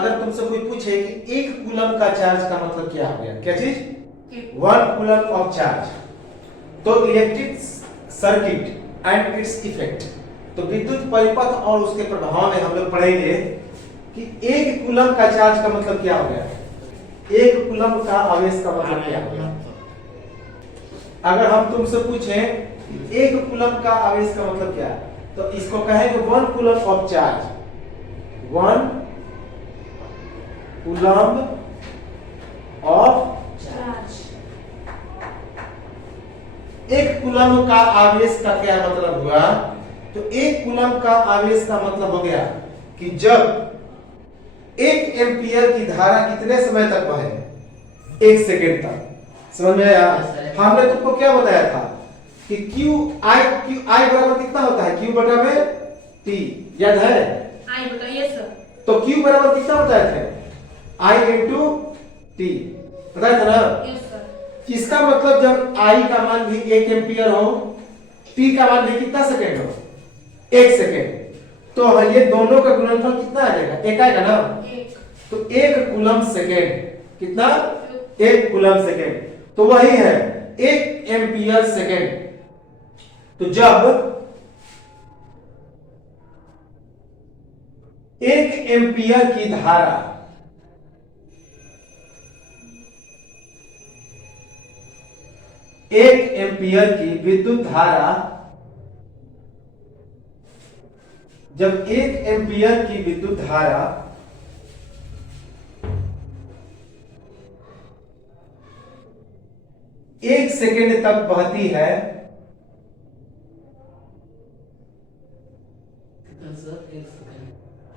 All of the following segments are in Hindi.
अगर तुमसे कोई पूछे कि एक कूलम का चार्ज का मतलब क्या हो गया, क्या चीज, 1 कूलम ऑफ चार्ज, तो electric circuit and its effect, तो विद्युत परिपथ और उसके प्रभाव में हम लोग पढ़ेंगे कि एक कूलम का चार्ज का मतलब क्या हो गया, एक कूलम का आवेश का मतलब क्या हो गया। अगर हम तुमसे पूछें एक कूलम का आवेश का मतलब क्या है, तो इसको कहेंगे 1 coulomb of charge, 1 coulomb of charge. एक कूलम का आवेश का क्या मतलब हुआ, तो एक कूलम का आवेश का मतलब हो गया कि जब 1 एम्पियर की धारा कितने समय तक बहे, 1 सेकेंड तक। समझ में आया? हमने तुमको क्या बताया था कि क्यू आई बराबर कितना होता है, क्यू बटा में टी, याद है? आई बताइए सर। तो क्यू बराबर कितना बताए थे, आई इंटू टी, बताया था ना? Yes sir. इसका मतलब जब आई का मान भी 1 एम्पियर हो, टी का मान भी कितना सेकेंड हो, 1 सेकेंड, तो ये दोनों का गुणनफल कितना आ जाएगा, 1 आएगा ना? 1। तो 1 कूलम सेकेंड कितना, 1 कूलम सेकेंड, तो वही है 1 एम्पियर सेकेंड। तो जब 1 एम्पियर की धारा 1 एम्पियर की विद्युत धारा, जब 1 एम्पियर की विद्युत धारा 1 सेकेंड तक बहती है,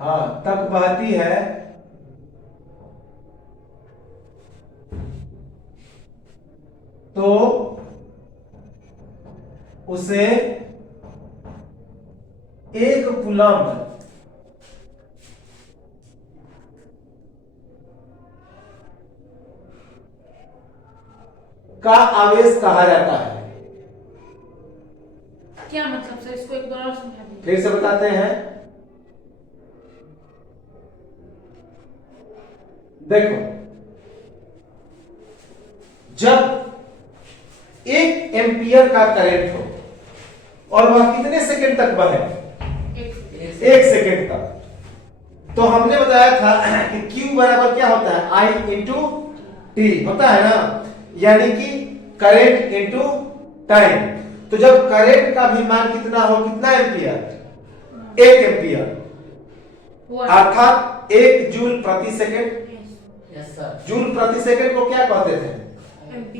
हाँ तक बहती है, तो उसे 1 कूलम का आवेश कहा जाता है। क्या मतलब सर, इसको एक बार और समझा दीजिए। फिर से बताते हैं, देखो जब 1 एम्पियर का करंट हो और वह कितने सेकंड तक बहे, 1 सेकंड तक, तो हमने बताया था कि Q बराबर क्या होता है, I इंटू टी होता है ना, यानी कि करंट इंटू टाइम। तो जब करंट का भी मान कितना हो, कितना एम्पियर, 1 एम्पियर, अर्थात 1 जूल प्रति सेकंड। जूल प्रति सेकंड को क्या कहते थे,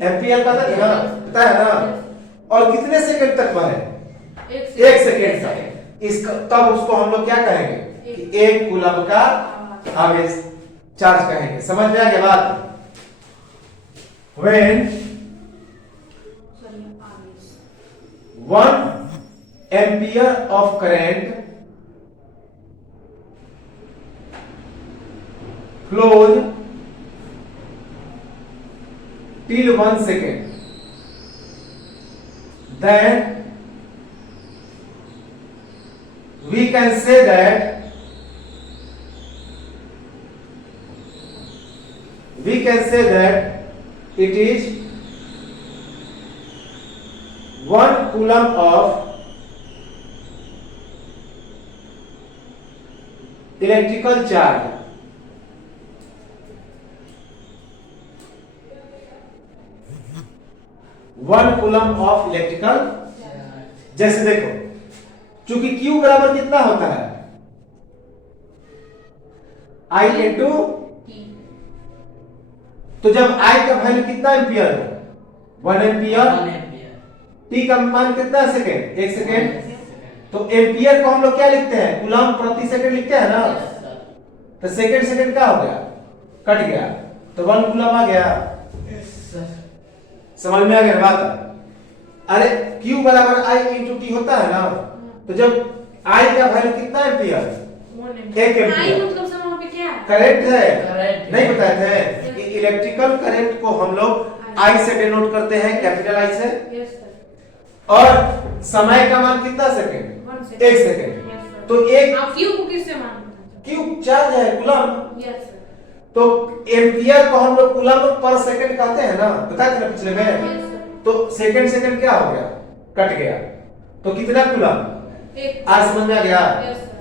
एम्पियर कहते थे ना, पता है ना? और कितने सेकंड तक बहे, 1 सेकंड तक, इसका तब उसको हम लोग क्या कहेंगे कि 1 कूलम का आवेश चार्ज कहेंगे। समझ में आ गया बात? When 1 ampere of current flows till 1 second, then we can say that it is 1 coulomb of electrical charge, जैसे देखो चूंकि Q बराबर कितना होता है, I इंटू, तो जब I का वैल्यू कितना एम्पियर हो, 1 एम्पियर, T का मान कितना सेकेंड, 1 सेकेंड, तो एम्पियर को हम लोग क्या लिखते हैं, कूलम प्रति सेकंड लिखते हैं ना, तो सेकंड का हो गया, कट गया, तो 1 कूलम आ गया। समझ में आ गया बात? अरे Q बराबर I इंटू टी होता है ना, तो जब I का वैल्यू कितना एम्पियर, 1 एम्पियर, मतलब सर वहां पे क्या है, करंट है, नहीं बताए थे कि इलेक्ट्रिकल करंट को हम लोग I से डिनोट करते हैं, कैपिटल I से। Yes sir. और समय का मान कितना सेकंड, 1 सेकंड, तो एक आप Q को किससे मानते हैं? क्यूब चार्ज है कूलम। Yes sir. तो एम्पियर को हम लोग कूलम पर सेकंड कहते हैं ना, बताया था ना पिछले में। Yes sir. तो सेकंड सेकंड क्या हो गया, कट गया, तो कितना कूलम, एक। आज समझ में आ गया। Yes sir.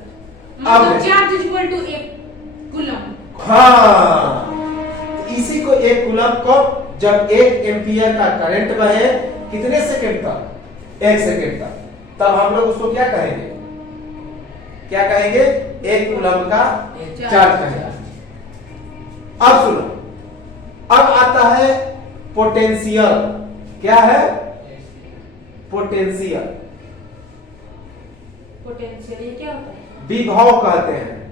अब मतलब चार्ज इज इक्वल टू एक कूलम। हाँ, इसी को एक कूलम को जब एक एम्पियर का करंट बहे कितने सेकंड तक, एक सेकंड तक, तब हम लोग उसको क्या कहेंगे, क्या कहेंगे, एक कूलम का चार्ज कहेंगे। अब सुनो, अब आता है पोटेंशियल। क्या है, पोटेंशियल। पोटेंशियल ये क्या होता है? विभव कहते हैं।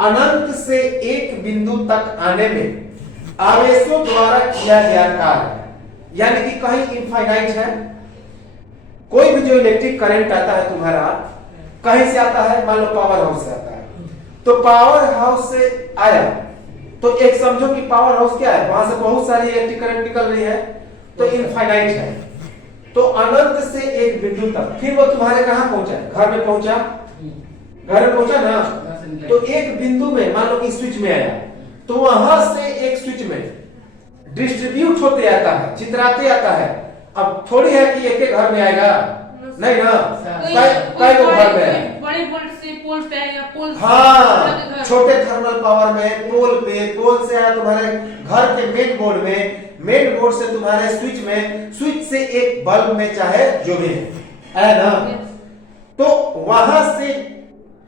अनंत से एक बिंदु तक आने में आवेशों द्वारा किया गया कार्य, यानी कि कहीं इनफाइनाइट है, कोई भी जो इलेक्ट्रिक करंट आता है तुम्हारा कहीं से आता है, मान लो पावर हाउस से आता है, तो पावर हाउस से आया तो एक समझो कि पावर हाउस क्या है, वहां से बहुत सारी इलेक्ट्रिक करंट निकल रही है, तो इनफाइनाइट है। तो अनंत से एक बिंदु तक, फिर वो तुम्हारे कहां पहुंचा, घर में पहुंचा, घर में पहुंचा ना, तो एक बिंदु में मान लो कि स्विच में आया, तो वहां से एक स्विच में डिस्ट्रीब्यूट होते आता है, चित्राते आता है। अब थोड़ी है कि एक एक घर में आएगा, नहीं ना, कई घर में है। बड़े वोल्ट से पोल पे या पोल हाँ, छोटे थर्मल पावर में पोल पे, पोल से आया तुम्हारे घर के मेन बोर्ड में, मेन बोर्ड से तुम्हारे स्विच में, स्विच से एक बल्ब में, चाहे जो भी है ना। तो वहां से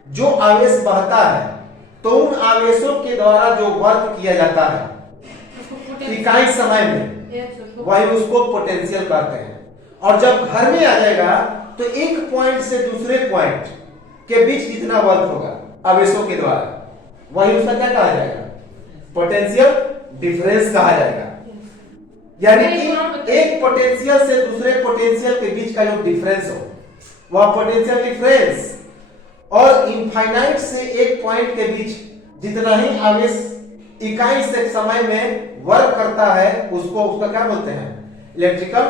जो आवेश बहता है, तो उन आवेशों के द्वारा जो वर्क किया जाता है इकाई समय में, वही उसको पोटेंशियल कहते हैं। और जब घर में आ जाएगा तो एक पॉइंट से दूसरे पॉइंट के बीच जितना वर्क होगा आवेशों के द्वारा, वही उसका क्या कहा जाएगा, पोटेंशियल डिफरेंस कहा जाएगा। यानी कि एक पोटेंशियल से दूसरे पोटेंशियल के बीच का जो डिफरेंस हो, वह पोटेंशियल डिफरेंस। और इनफाइनाइट से एक पॉइंट के बीच जितना ही आवेश इकाई से समय में वर्क करता है, उसको उसका क्या बोलते हैं, इलेक्ट्रिकल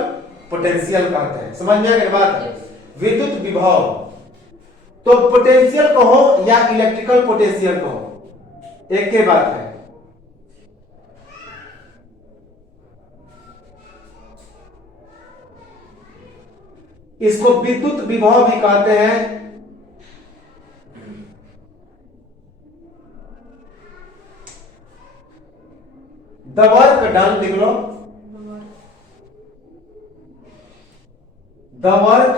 पोटेंशियल कहते हैं। समझ में आ गई बात, विद्युत विभव। तो पोटेंशियल कहो या इलेक्ट्रिकल पोटेंशियल कहो, एक के बात है। इसको विद्युत विभव भी कहते हैं। द वर्क डन लिख लो, the work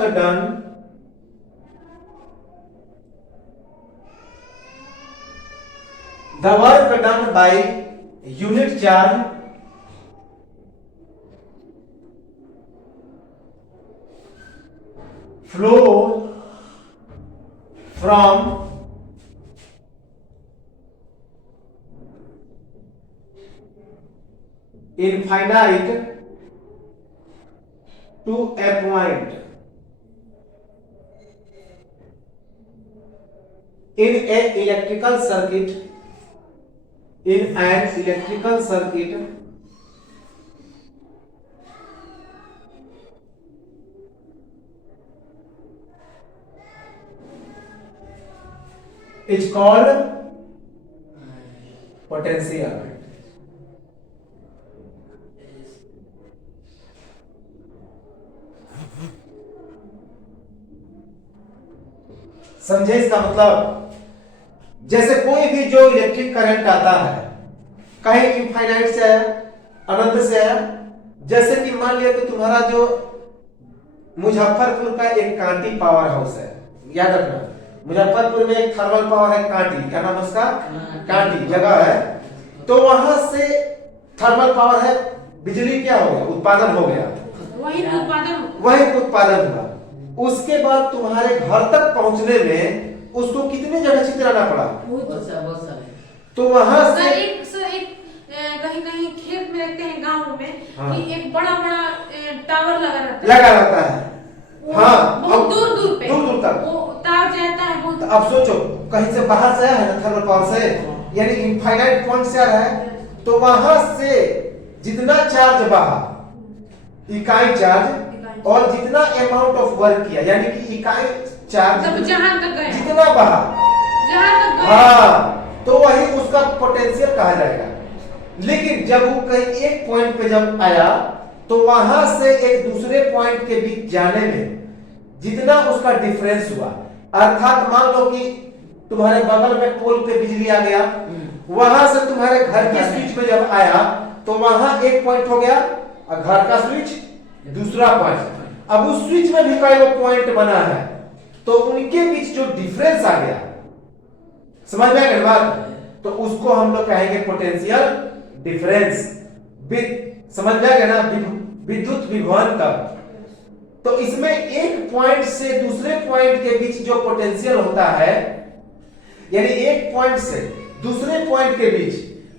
done by unit charge flow from infinite to a point in an electrical circuit, in an electrical circuit is called potential। समझे इसका मतलब, जैसे कोई भी जो इलेक्ट्रिक करंट आता है कहीं इनफाइनाइट से आया, अनंत से आया। जैसे कि मान लिया कि तुम्हारा जो मुजफ्फरपुर का एक कांटी पावर हाउस है, याद रखना, मुजफ्फरपुर में एक थर्मल पावर है कांटी, क्या नाम उसका, कांटी जगह है। तो वहां से थर्मल पावर है, बिजली क्या हो गया, उत्पादन हो गया, वही उत्पादन हुआ। उसके बाद तुम्हारे घर तक पहुंचने में उसको कितने जगह छितराना पड़ा, बहुत सारे। तो वहां से कहीं कहीं खेत में रहते हैं गांव में, हाँ, कि एक बड़ा बड़ा टावर लगा रहता है, हाँ, बहुत दूर दूर पे, दूर दूर तक वो तार जाता है बहुत। तो अब सोचो कहीं से बाहर से आया है ना थर्मल पावर से, यानी इनफाइनाइट पॉइंट से आ रहा है, तो वहां से जितना चार्ज बहा, इकाई चार्ज, और जितना अमाउंट ऑफ वर्क किया, यानी कि इकाई चार्ज तब जहां तक गए, जितना बहा, जहां तक गए, हाँ, तो वही उसका पोटेंशियल कहा जाएगा। लेकिन जब वो कहीं एक पॉइंट पे जब आया तो वहां से एक दूसरे पॉइंट के बीच जाने में जितना उसका डिफरेंस हुआ, अर्थात मान लो कि तुम्हारे बगल में पोल पे बिजली आ गया, वहां से तुम्हारे घर के स्विच में जब आया तो वहां एक पॉइंट हो गया और घर का स्विच दूसरा पॉइंट। अब उस स्विच में भी कई पॉइंट बना है, तो उनके बीच जो डिफरेंस आ गया, समझ में आ गई बात, तो उसको हम लोग कहेंगे पोटेंशियल डिफरेंस। समझ में आ गया ना, विद्युत विभवान तक। तो इसमें एक पॉइंट से दूसरे पॉइंट के बीच जो पोटेंशियल होता है, यानी एक पॉइंट से दूसरे पॉइंट के बीच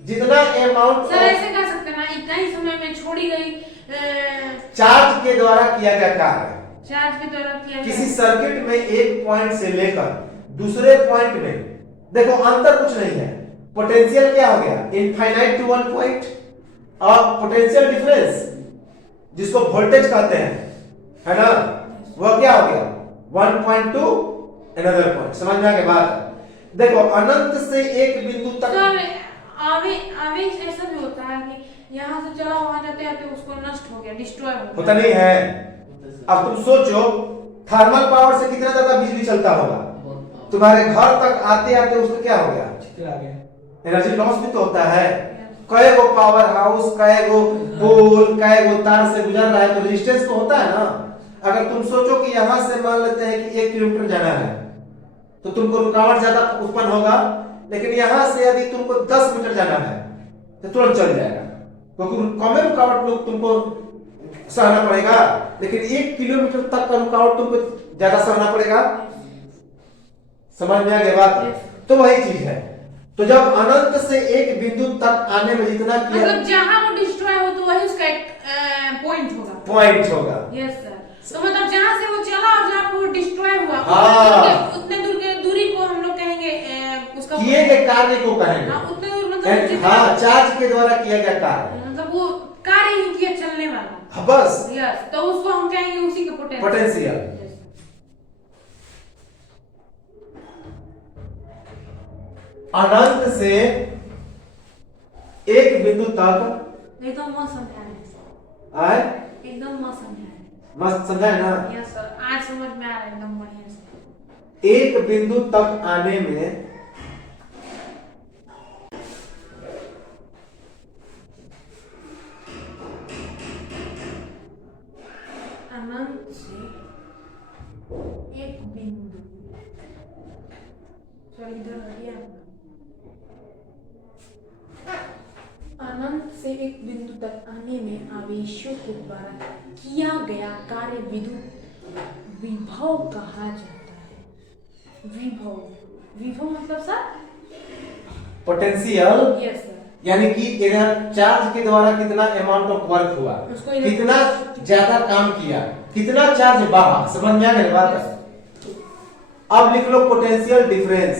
जितना अमाउंट, सर ऐसे कर सकते हैं ना, इतना ही समय में छोड़ी गई चार्ज के द्वारा किया गया कार्य, चार्ज के द्वारा किया किसी गया। सर्किट में एक पॉइंट से लेकर दूसरे पॉइंट में, देखो अंतर कुछ नहीं है। पोटेंशियल क्या हो गया, इनफाइनाइट टू वन पॉइंट, और पोटेंशियल डिफरेंस जिसको वोल्टेज कहते हैं, है ना, वह क्या हो गया 1 पॉइंट टू अनदर पॉइंट। समझ में आ गया बात। देखो अनंत से एक बिंदु तक, सर आवेश ऐसा भी होता है कि यहाँ से चला वहां जाते जाते उसको नष्ट हो गया, डिस्ट्रॉय हो गया। होता नहीं है। अब तुम सोचो थर्मल पावर से कितना ज्यादा बिजली चलता होगा, तुम्हारे घर तक आते आते उसको क्या हो गया, एनर्जी लॉस भी तो होता है। कई गो पावर हाउस, कई गो पोल, कई गो तार से गुजर रहा है, तो रेजिस्टेंस तो होता है ना। अगर तुम सोचो कि यहां से मान लेते हैं कि 1 किलोमीटर जाना है, तो तुमको रुकावट ज्यादा उत्पन्न होगा, लेकिन यहां से यदि तुमको 10 मीटर जाना है तो तुरंत चल जाएगा, क्योंकि कम रुकावट लोग तुमको सहना पड़ेगा, लेकिन 1 किलोमीटर तक का रुकावट तुमको ज्यादा सहना पड़ेगा। समझ में आ गया बात। तो वही चीज है। तो जब अनंत से एक बिंदु तक आने में जितना किया, मतलब जहां वो डिस्ट्रॉय हो तो वही उसका एक पॉइंट होगा, पॉइंट होगा। Yes sir. तो मतलब जहां से वो चला और जहां पे वो डिस्ट्रॉय हुआ, हाँ, उतने दूर के दूरी को हम लोग कहेंगे उसका किए गए कार्य को कहेंगे। हाँ, उतने दूर मतलब हाँ, चार्ज के द्वारा किया गया कार्य, मतलब वो कार्य ही किया चलने वाला। हाँ, बस यस, तो उसको हम कहेंगे उसी का पोटेंशियल। अनंत से एक बिंदु तक एकदम मस्त समझा है, आए, एकदम मस्त समझा है। मस्त समझा है ना। यस सर, आज समझ में आ रहा है एकदम बढ़िया से। एक बिंदु तक आने में अनंत से एक बिंदु, सॉरी इधर हटिए आप। अनंत से एक बिंदु तक आने में आवेशों के द्वारा किया गया कार्य विद्युत विभव कहा जाता है। विभव, विभव मतलब सर पोटेंशियल, यस सर। यानी कि इधर चार्ज के द्वारा कितना अमाउंट ऑफ वर्क हुआ, कितना ज्यादा काम किया, कितना चार्ज बहा। समझ में आ गया बात। अब लिख लो पोटेंशियल डिफरेंस।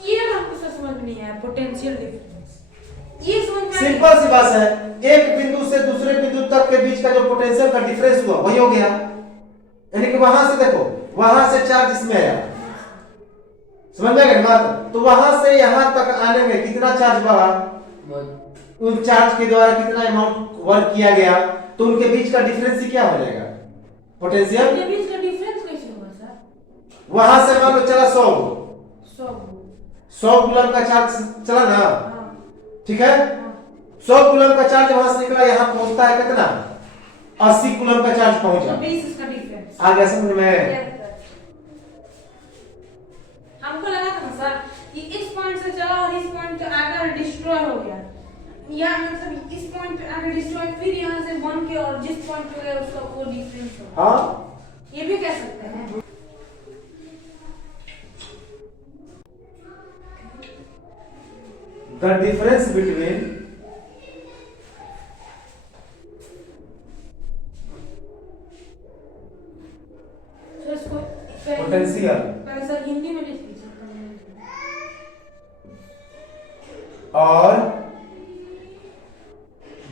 ये हमको सर समझ नहीं आया, पोटेंशियल डिफरेंस ये समझ में सिंपल सी बात है, एक बिंदु से दूसरे बिंदु तक के बीच का जो पोटेंशियल का डिफरेंस हुआ वही हो गया। यानी कि वहां से देखो, वहां से चार्ज इसमें आया, समझ में आ गया बात। तो वहां से यहां तक आने में कितना चार्ज बढ़ा, उन चार्ज के द्वारा कितना अमाउंट वर्क किया गया, तो उनके बीच का डिफरेंस ही क्या हो जाएगा, पोटेंशियल। उनके बीच का डिफरेंस कैसे होगा सर? वहां से मान लो चला 100 100 कूलम का चार्ज चला ना, हाँ, ठीक है। 100 कूलम का चार्ज वहां से निकला, यहां पहुंचता है कितना, 80 कूलम का चार्ज पहुंचा। तो 20 इसका डिफरेंस आ गया समझ में। हमको लगा था ना सर कि इस पॉइंट से चला और इस पॉइंट पे आकर डिस्ट्रॉय हो गया, या मतलब इस पॉइंट पे आकर डिस्ट्रॉय, फिर यहाँ से बन के और जिस पॉइंट पे गया उसका वो डिफरेंस हो। हाँ, ये भी कह सकते हैं। the difference between तो इसको पोटेंशियल पहले सर हिंदी में लिख लीजिए। और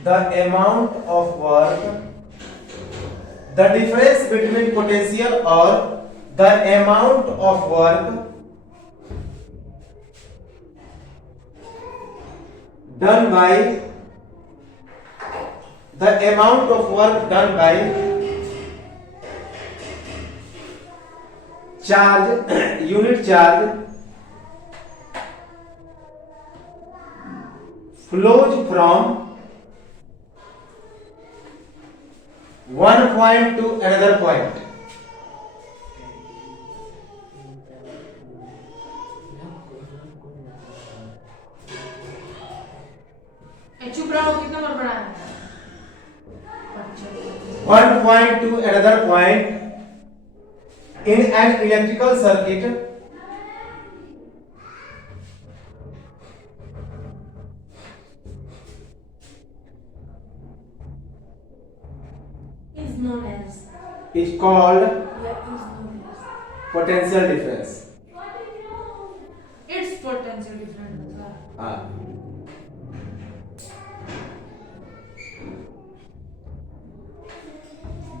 the amount of work, the difference between potential और the amount of work done by the amount of work done by charge unit charge flows from one point to another point. चुप रहो, कितना बार पढ़ा है? One point to another point in an electrical circuit is known as is called yeah, is known as potential difference. its potential difference. हाँ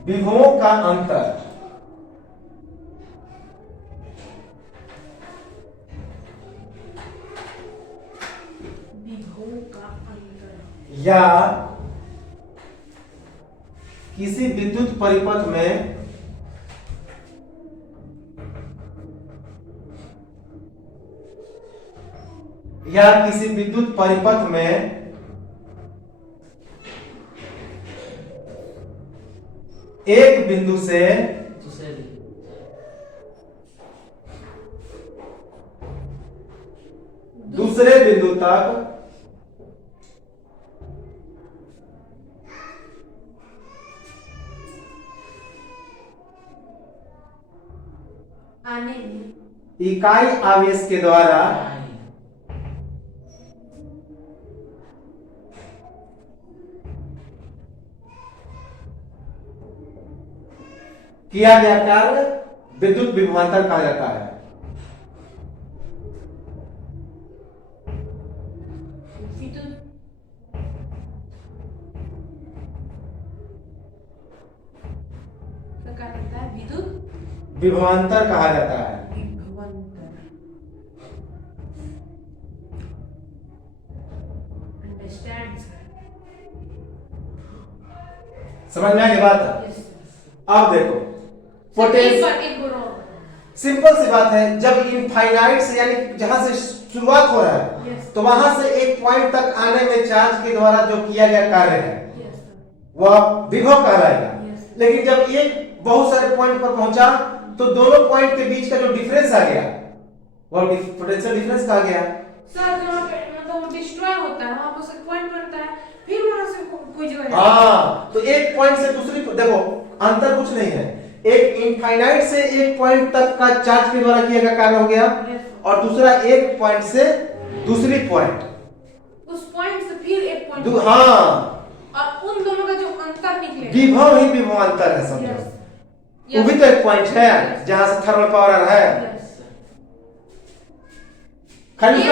विभवों का अंतर विभवों का अंतर या किसी विद्युत परिपथ में एक बिंदु से दूसरे बिंदु तक आने में इकाई आवेश के द्वारा किया गया कार्य विद्युत विभवांतर कहा जाता है। विद्युत क्या कहता है? विद्युत विभवांतर कहा जाता है। विभवांतर। Understand sir? समझ में आ गई बात? यस अब देखो पोटेंशियल सिंपल सी बात है, जब इनफाइनाइट से यानी जहां से शुरुआत हो रहा है Yes. तो वहां से एक पॉइंट तक आने में चार्ज के द्वारा जो किया गया कार्य है यस वह विभव कहलाएगा। Yes. लेकिन जब एक बहुत सारे पॉइंट पर पहुंचा तो दोनों पॉइंट के बीच का जो डिफरेंस आ गया वह पोटेंशियल डिफरेंस कहा गया। सर जहाँ पे मतलब वो डिस्ट्रॉय होता है वहां पर से पॉइंट बनता है, फिर वहां से कोई जगह हाँ, तो एक पॉइंट से दूसरी देखो अंतर कुछ नहीं है, एक इनफाइनाइट से एक पॉइंट तक का चार्ज के द्वारा किया गया कार्य हो गया और दूसरा एक पॉइंट से दूसरी पॉइंट, उस पॉइंट से फिर एक पॉइंट हाँ, और उन दोनों का जो अंतर निकले विभव ही विभवांतर है समझो। वो भी तो एक पॉइंट है जहां से थर्मल पावर आ रहा है। खाली ये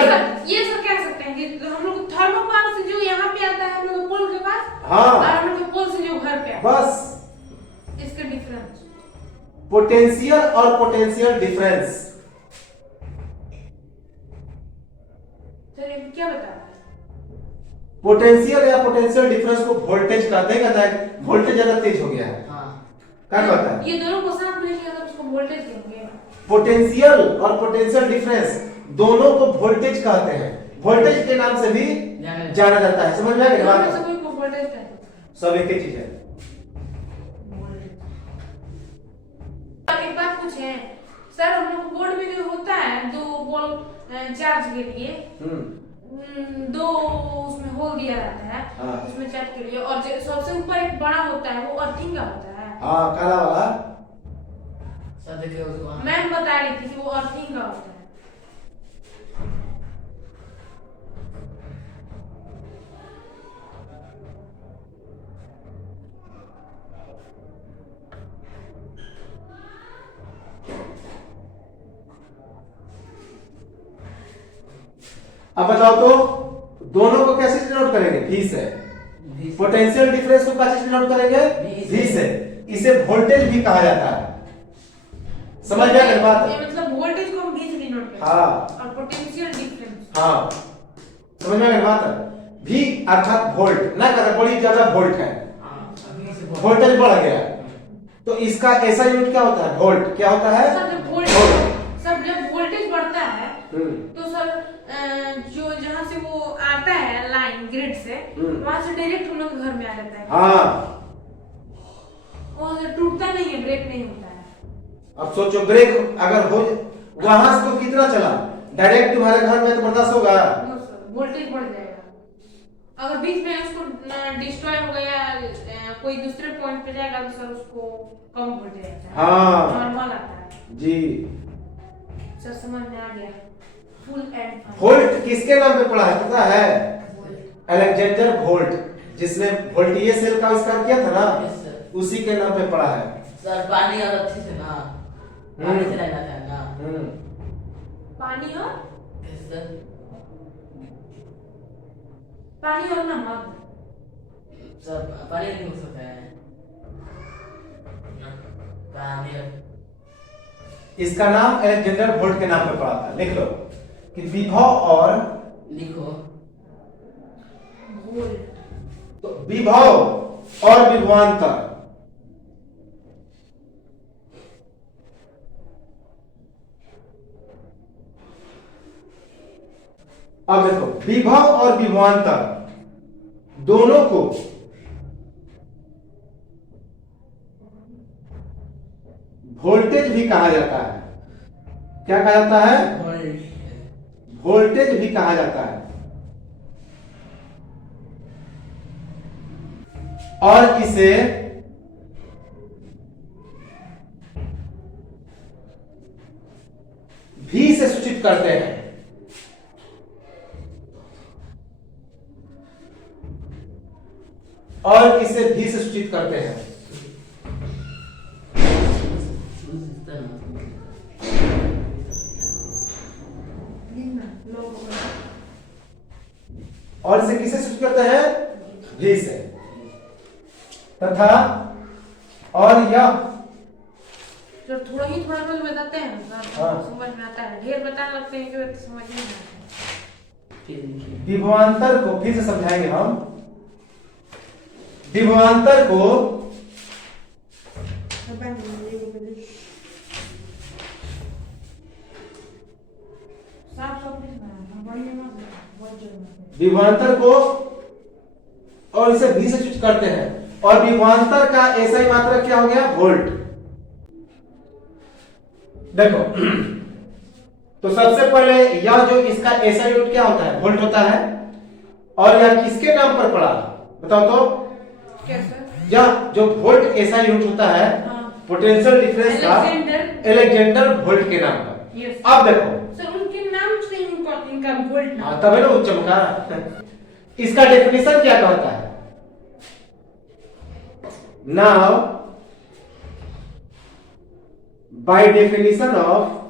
सर कह सकते हैं कि हम लोग थर्मल पावर से जो यहाँ पे आता है हम लोग पोल के पास, हाँ, और हम लोग पोल से जो घर पे आता है, बस इसका डिफरेंस पोटेंशियल और पोटेंशियल डिफरेंस। सर ये क्या बता रहा है? पोटेंशियल या पोटेंशियल डिफरेंस को वोल्टेज कहते हैं, वोल्टेज ज्यादा तेज हो गया है। क्या कहता है? ये दोनों को साथ में लिखिएगा तो उसको वोल्टेज देंगे। पोटेंशियल और पोटेंशियल डिफरेंस दोनों को वोल्टेज कहते हैं, वोल्टेज के नाम से भी जाना जाता है। समझ में आ गया बात? दोनों में से कोई को वोल्टेज कहते हैं। सब एक ही चीज है। एक बात पूछे सर, हम लोग बोर्ड में जो होता है दो बॉल चार्ज के लिए दो उसमें होल दिया रहता है, हाँ। उसमें चार्ज के लिए, और जो सबसे ऊपर एक बड़ा होता है वो अर्थिंग का होता है। हाँ, काला वाला मैम बता रही थी कि वो अर्थिंग का होता है। अब बताओ तो दोनों को कैसे डिनोट करेंगे? V से। पोटेंशियल डिफरेंस को कैसे डिनोट करेंगे? V से। इसे वोल्टेज भी कहा जाता है। समझ गया मेरी बात? ये मतलब वोल्टेज को हम V से डिनोट करते हैं। हाँ और पोटेंशियल डिफरेंस। हाँ, समझ में मेरी बात? V अर्थात वोल्ट ना कर, बड़ी ज्यादा वोल्ट है, वोल्टेज बढ़ गया, तो इसका ऐसा यूनिट क्या होता है? वोल्ट। क्या होता है? सर जब जब वोल्टेज बढ़ता है तो सर जो जहाँ से वो आता है लाइन ग्रिड से, वहां से डायरेक्ट हम लोग के घर में आ जाता है। हाँ, वो टूटता नहीं है, ब्रेक नहीं होता है। अब सोचो ब्रेक अगर हो, वहां से तो कितना चला, डायरेक्ट तुम्हारे घर में तो बर्दाश्त होगा? नो सर, वोल्टेज बढ़ जाएगा। अगर बीच में उसको डिस्ट्रॉय हो गया कोई दूसरे पॉइंट पे जाएगा तो सर उसको कम हो जाएगा। हाँ नॉर्मल आता है जी। सर, समझ में आ गया। फुल एंड वोल्ट किसके नाम पे पड़ा है पता है? अलेक्जेंडर वोल्ट, जिसने वोल्टियर सेल का आविष्कार किया था ना, उसी के नाम पे पड़ा है। सर पानी और अच्छे से ना, पानी से रहना चाहिए ना। पानी और यस सर। पानी और नमक। सर पानी नहीं हो सकता है, पानी और इसका नाम अलेक्जेंडर वोल्ट के नाम पे पड़ा था। लिख लो कि विभव और, लिखो वोल्ट। तो विभव और विभवांतर, अब देखो विभव और विभवांतर दोनों को वोल्टेज भी कहा जाता है। क्या कहा जाता है? वोल्टेज भी कहा जाता है। और इसे भी से सूचित करते हैं। और इसे भी से सूचित करते हैं। और इसे किसे सूचित करते हैं? भी से। तथा और यह जो थोड़ा बहुत बताते हैं सर, हाँ। समझ में आता है। ढेर बताने लगते हैं कि समझ में नहीं आता है। विभवांतर को फिर से समझाएंगे हम। विभवांतर को विभवांतर को और इसे भी से सूचित करते हैं। और विभवांतर का ऐसा ही मात्रक क्या हो गया? वोल्ट। देखो तो सबसे पहले यह जो इसका ऐसा यूनिट क्या होता है? वोल्ट होता है। और यह किसके नाम पर पड़ा? बताओ तो। कैसे? यह जो वोल्ट ऐसा यूनिट होता है, हाँ। पोटेंशियल डिफरेंस का अलेक्जेंडर वोल्ट के नाम पर। यस। अब देखो सर उनके नाम से इनका वोल्ट नाम। तब है ना वो चमका। इसका डेफिनेशन क्या कहता है? Now by definition of,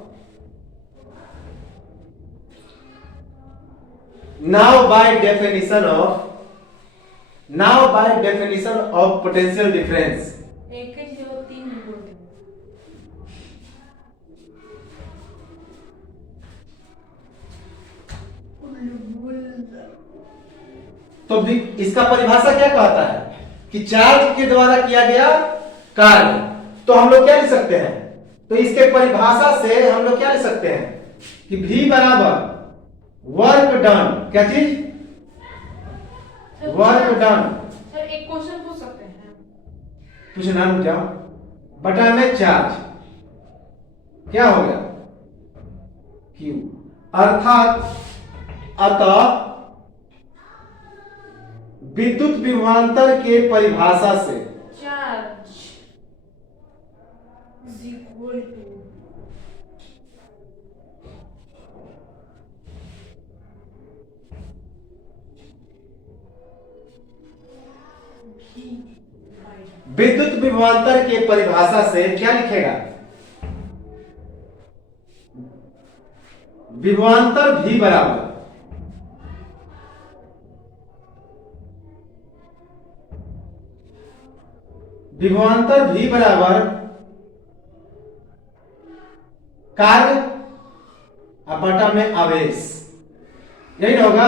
now by definition of potential difference, एक ही जो 3 वोल्ट। तो भी इसका परिभाषा क्या कहता है? कि चार्ज के द्वारा किया गया कार्य। तो हम लोग क्या लिख सकते हैं? तो इसके परिभाषा से हम लोग क्या लिख सकते हैं कि V बराबर वर्क डन। क्या चीज? Work done. सर एक क्वेश्चन पूछ सकते हैं? पूछना, रुक जाओ। बटा में चार्ज क्या हो गया? Q। अर्थात अतः विद्युत विभवांतर के परिभाषा से चार्ज इज इक्वल टू विद्युत विभवांतर के परिभाषा से क्या लिखेगा? विभवांतर भी बराबर कार्य और बटा में आवेश, यही ना होगा।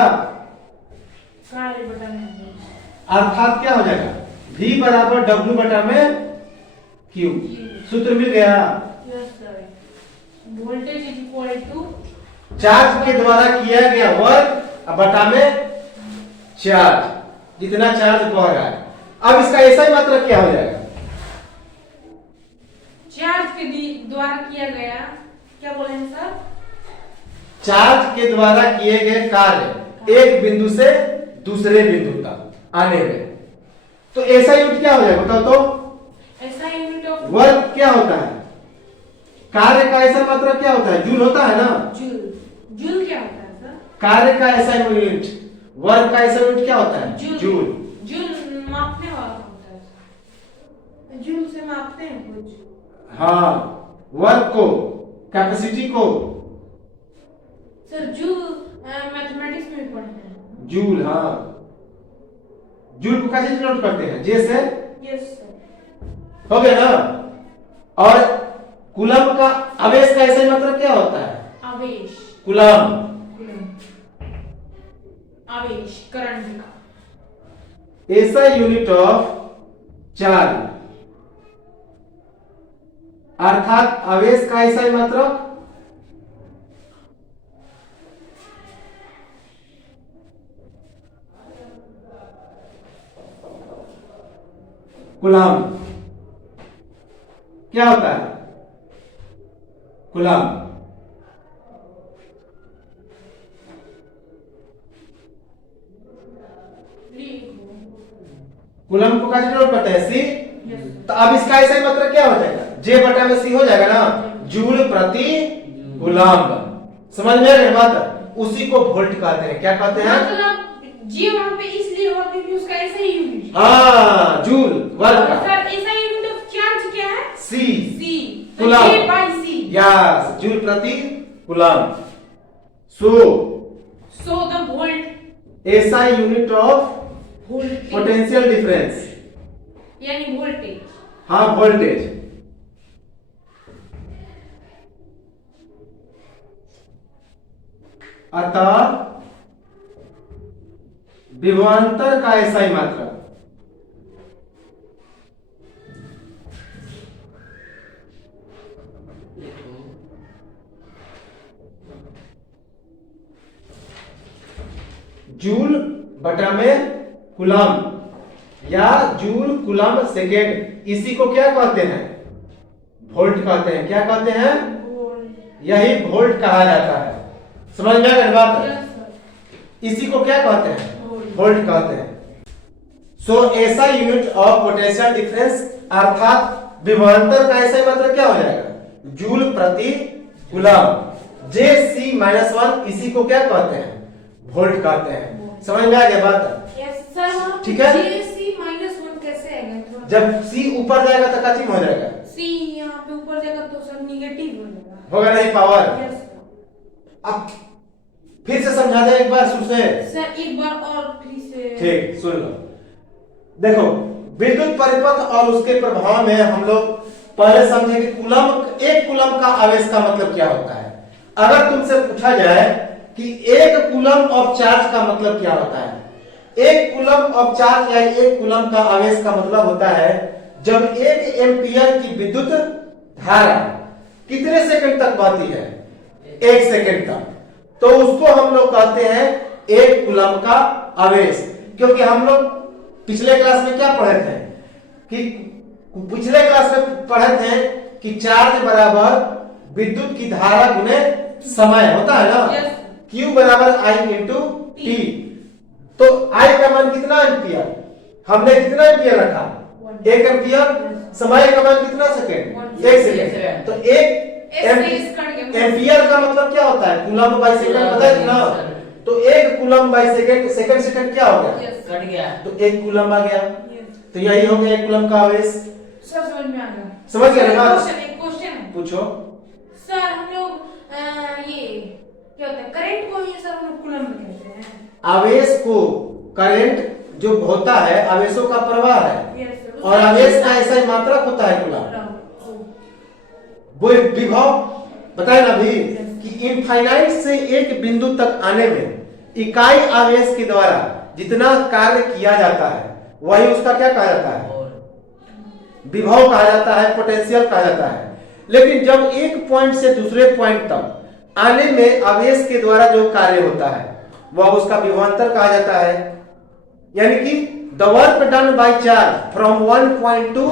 कार्य बटा में आवेश। अर्थात क्या हो जाएगा, V बराबर W बटा में Q। सूत्र मिल गया। Yes sir, voltage is equal to charge के द्वारा किया गया वर्क और बटा में चार्ज, जितना चार्ज बह रहा है। अब इसका ऐसा ही मात्रक क्या हो जाएगा, चार्ज के द्वारा किया गया, क्या बोले हैं सर, चार्ज के द्वारा किए गए कार्य एक बिंदु से दूसरे बिंदु तक आने में। तो ऐसा यूनिट क्या हो जाएगा बताओ तो, ऐसा यूनिट ऑफ वर्क क्या होता है, कार्य का ऐसा मात्रक क्या होता है, जूल होता है ना। जूल। जूल क्या होता है सर, कार्य का ऐसा यूनिट, वर्क का ऐसा यूनिट क्या होता है, जूल। जूल। जूल मापने वाला होता है, जूल से मापते हैं कुछ। हाँ, वर्क को, कैपेसिटी को सर जूल मैथमेटिक्स में भी पढ़ते हैं। जूल, हाँ, जूल को कैसे डिनोट करते हैं, जे से। Yes sir. हो गया ना। और कूलम का आवेश का ऐसा मात्रक क्या होता है, आवेश। कूलम। आवेश करंट का ऐसा यूनिट ऑफ चार्ज, अर्थात आवेश का ऐसा मात्रक कूलम। क्या होता है कूलम, कूलम को कैसे डिनोट करते हैं, सी। तो अब इसका ऐसा मतलब क्या हो जाएगा, जे बटा में सी हो जाएगा ना, जूल प्रति कूलम्ब। समझ में आ गई बात। उसी को वोल्ट कहते हैं, क्या कहते हैं, मतलब जी वहां पे इसलिए हुआ क्योंकि उसका ऐसा ही यूनिट। हाँ, जूल वर्क का। सर ऐसा यूनिट ऑफ चार्ज क्या है, C, C. Coulomb. J by C। Yes, joule प्रति कूलम्ब। सो द वोल्ट, ऐसा unit of voltage potential difference, यानी वोल्टेज। हाँ, वोल्टेज। अतः विभवांतर का ऐसा ही मात्रा, जूल बटा में कूलम या जूल कूलम सेकेंड, इसी को क्या कहते हैं, वोल्ट कहते हैं। क्या कहते हैं, यही वोल्ट कहा जाता है। समझ में आ गई बात। इसी को क्या कहते हैं, वोल्ट कहते हैं। सो ऐसा यूनिट ऑफ पोटेंशियल डिफरेंस अर्थात विभवांतर का ऐसा मतलब क्या हो जाएगा, जूल प्रति कूलम। जे सी माइनस 1 इसी को क्या कहते हैं, वोल्ट कहते हैं। समझ में आ गया बात। Yes sir. ठीक है। JC -1 कैसे आएगा थोड़ा, जब सी ऊपर जाएगा तो क्या हो जाएगा, C यहाँ पे ऊपर जाएगा तो सर निगेटिव हो जाएगा। होगा नहीं पावर। यस अब फिर से समझा दे एक बार शुरू से। सर, एक बार और फिर से। ठीक, सुन लो। देखो, विद्युत परिपथ और उसके प्रभाव में हम लोग पहले समझे कि कूलम, एक कूलम का आवेश का मतलब क्या होता है। अगर तुमसे पूछा जाए कि एक कूलम ऑफ चार्ज का मतलब क्या होता है, एक कूलम ऑफ चार्ज या एक कूलम का आवेश का मतलब होता है जब 1 एम्पियर की विद्युत धारा कितने सेकंड तक बहती है, 1 सेकंड तक, तो उसको हम लोग कहते हैं एक कूलम का आवेश। क्योंकि हम लोग पिछले क्लास में क्या पढ़े थे कि पिछले क्लास में पढ़े थे कि चार्ज बराबर विद्युत की धारा गुने समय होता है ना, Q बराबर I इंटू T। तो I का मान कितना एम्पियर, हमने कितना एम्पियर रखा, 1 एम्पियर। समय का मान कितना सेकंड, 1 सेकंड। तो 1 एम्पियर का मतलब क्या होता है, कूलम बाई सेकंड, पता है ना। तो 1 कूलम बाई सेकंड, सेकंड क्या हो गया, कट गया। तो 1 कूलम आ गया। तो यही हो गया 1 कूलम का आवेश। सर समझ में आ गया। समझ गए ना। एक क्वेश्चन है, पूछो। सर हम लोग ये क्या होता है, करंट को ही सर हम लोग कूलम में कहते हैं। आवेश को, करंट जो होता है आवेशों का प्रवाह है, यस सर। और आवेश का ऐसा ही मात्रक होता है कूलम। वो विभव बताए ना अभी कि इनफाइनाइट से एक बिंदु तक आने में इकाई आवेश के द्वारा जितना कार्य किया जाता है वही उसका क्या कहा जाता है, विभव कहा जाता है, पोटेंशियल कहा जाता है। लेकिन जब एक पॉइंट से दूसरे पॉइंट तक आने में आवेश के द्वारा जो कार्य होता है वह उसका विभवांतर कहा जाता है। यानी कि the work done by charge from one point two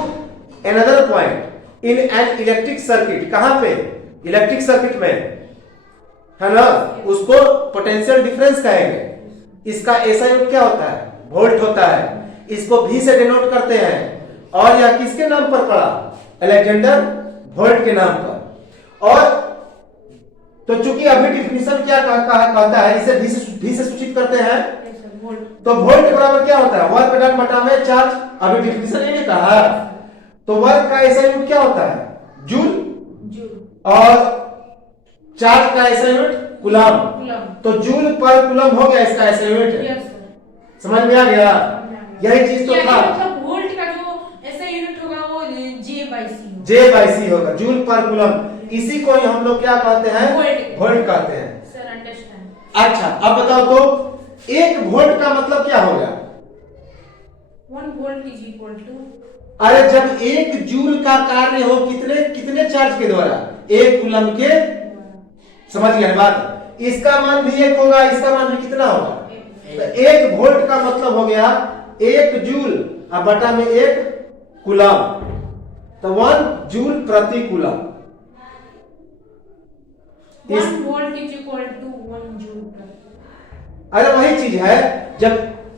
another point in an electric circuit, कहां पे, इलेक्ट्रिक सर्किट में, है ना, उसको पोटेंशियल डिफरेंस कहेंगे। इसका ऐसा यूनिट क्या होता है, वोल्ट होता है। इसको V से डिनोट करते हैं और यह किसके नाम पर पड़ा, अलेक्जेंडर वोल्ट के नाम पर। और तो चूंकि अभी डिफिनेशन क्या कहता है, इसे V से सूचित करते हैं, तो वोल्ट बराबर क्या होता है, वर्क डन बटा में चार्ज। अभी डिफिनेशन ये कहा, तो वर्क का ऐसा यूनिट क्या होता है, जूल, और चार्ज का ऐसा यूनिट कूलम। तो जूल पर कूलम हो गया इसका ऐसा यूनिट, समझ में आ गया। यही चीज तो था, वोल्ट का जो ऐसा यूनिट होगा वो J/C होगा, जूल पर कूलम। इसी को हम लोग क्या कहते हैं, वोल्ट कहते हैं। Sir understand. अच्छा अब बताओ तो एक वोल्ट का मतलब क्या होगा, 1 वोल्ट इज इक्वल टू, अरे जब एक जूल का कार्य हो कितने चार्ज के द्वारा, एक कूलम के, समझ गए बात। इसका मान भी एक होगा, इसका मान भी कितना होगा, तो एक वोल्ट का मतलब हो गया एक जूल और बटा में एक कूलम, तो 1 जूल प्रति coulomb. 1 volt is equal to 1 joule. अरे वही चीज है, जब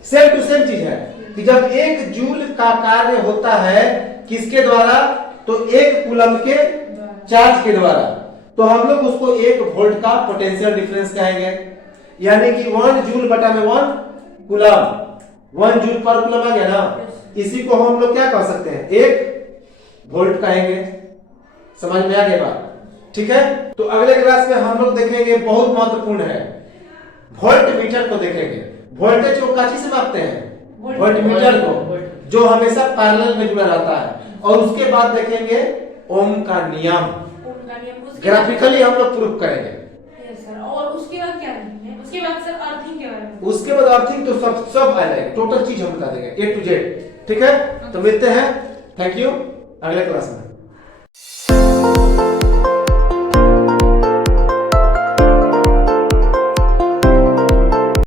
सेम टू सेम चीज है कि जब एक जूल का कार्य होता है किसके द्वारा, तो एक कूलम के चार्ज के द्वारा, तो हम लोग उसको एक वोल्ट का पोटेंशियल डिफरेंस कहेंगे। यानी कि 1 जूल बटा में 1 कूलम, 1 जूल पर कूलम आ गया ना, इसी को हम लोग क्या कह सकते हैं, एक वोल्ट कहेंगे। समझ में आ गया बात, ठीक है। तो अगले क्लास में हम लोग देखेंगे, बहुत महत्वपूर्ण है, वोल्ट मीटर को देखेंगे। वोल्टेज को काची से मापते हैं, वोल्ट मीटर को, जो हमेशा पैरेलल में जुड़ा रहता है। और उसके बाद देखेंगे ओम का नियम, ग्राफिकली हम लोग प्रूफ करेंगे। सर और उसके बाद क्या है, उसके बाद सर अर्थिंग के बारे में, उसके बाद अर्थिंग तो सब आ जाएगा, टोटल चीज हम बता देंगे A to Z, ठीक है। तो मिलते हैं, थैंक यू अगले क्लास में।